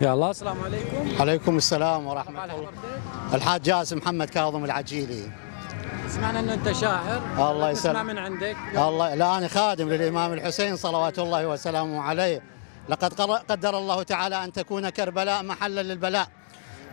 يا الله، السلام عليكم. عليكم السلام ورحمة الله. الحاج جاسم محمد كاظم العجيلي. سمعنا انه انت شاعر. الله تسمع يسلمك. من عندك. الله، لا أنا خادم للإمام الحسين صلوات الله وسلامه عليه. لقد قدر الله تعالى أن تكون كربلاء محلا للبلاء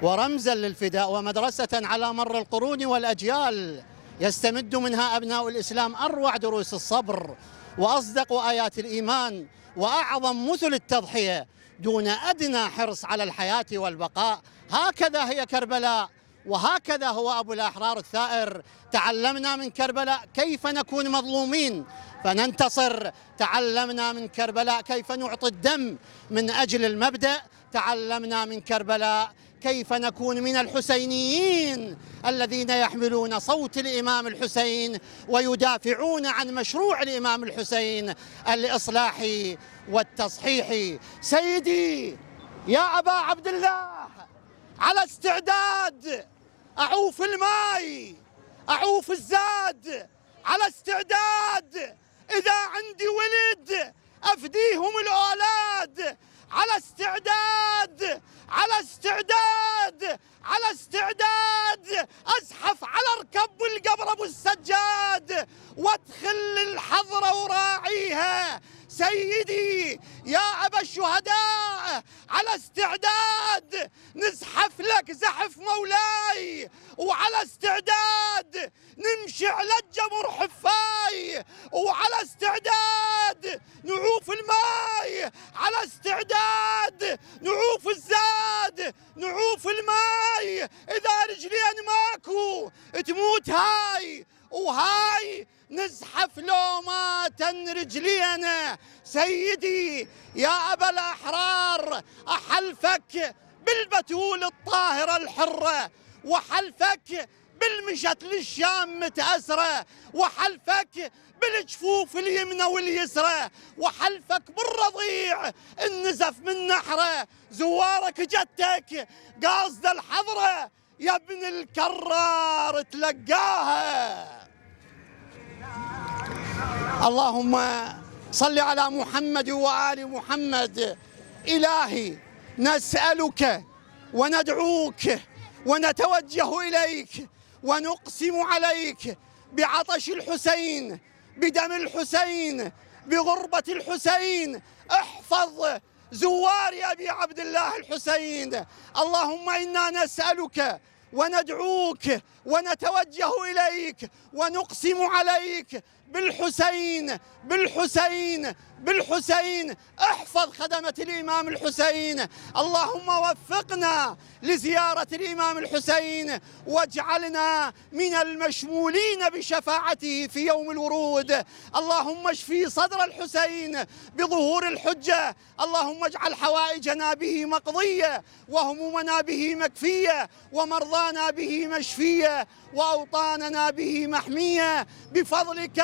ورمزا للفداء ومدرسة على مر القرون والأجيال، يستمد منها أبناء الإسلام أروع دروس الصبر وأصدق آيات الإيمان وأعظم مثل التضحية دون أدنى حرص على الحياة والبقاء. هكذا هي كربلاء، وهكذا هو أبو الأحرار الثائر. تعلمنا من كربلاء كيف نكون مظلومين فننتصر، تعلمنا من كربلاء كيف نعطي الدم من أجل المبدأ، تعلمنا من كربلاء كيف نكون من الحسينيين الذين يحملون صوت الإمام الحسين ويدافعون عن مشروع الإمام الحسين الإصلاحي والتصحيحي. سيدي يا أبا عبد الله، على استعداد أعوف الماي أعوف الزاد، على استعداد إذا عندي ولد أفديهم الأولاد، على استعداد على استعداد على استعداد أزحف على ركب القبر أبو السجاد وادخل الحضرة وراعيها. سيدي يا أبا الشهداء، على استعداد نزحف لك زحف مولاي، وعلى استعداد نمشي على الجمر حفاي، وعلى استعداد نعوف الماي، على استعداد نعوف الزاد نعوف الماي. إذا رجلين ماكو تموت هاي وهاي، نزحف لو ماتن رجلينا. سيدي يا أبا الأحرار، أحلفك بالبتول الطاهرة الحرة، وحلفك بالمشت للشام متأسرة، وحلفك بالجفوف اليمنى واليسرى، وحلفك بالرضيع النزف من نحره. زوارك جتك قاصد الحضرة يا ابن الكرار تلقاها. اللهم صل على محمد وآل محمد. إلهي نسألك وندعوك ونتوجه إليك ونقسم عليك بعطش الحسين، بدم الحسين، بغربة الحسين. احفظ زوار أبي عبد الله الحسين. اللهم إنا نسألك وندعوك ونتوجه إليك ونقسم عليك بالحسين بالحسين بالحسين. احفظ خدمة الإمام الحسين. اللهم وفقنا لزيارة الإمام الحسين واجعلنا من المشمولين بشفاعته في يوم الورود. اللهم اشفي صدر الحسين بظهور الحجة. اللهم اجعل حوائجنا به مقضية وهمومنا به مكفية ومرضانا به مشفية وأوطاننا به محمية بفضلك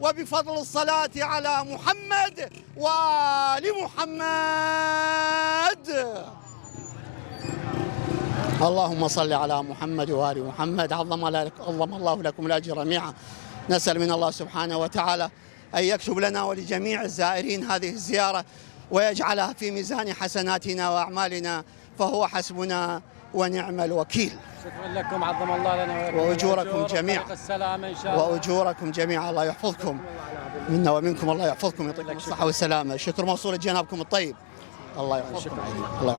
وبفضل الصلاة على محمد وآل محمد. اللهم صل على محمد وآل محمد. عظم الله لكم الأجر جميعا. نسأل من الله سبحانه وتعالى أن يكتب لنا ولجميع الزائرين هذه الزيارة ويجعلها في ميزان حسناتنا وأعمالنا، فهو حسبنا ونعم الوكيل. شكرا لكم، عظم الله لنا وأجوركم جميعا. السلامة إن شاء الله. وأجوركم جميعا. الله يحفظكم منا ومنكم، الله يحفظكم، يعطيكم الصحة والسلامة. الشكر موصول لجنابكم الطيب. الله يحفظكم.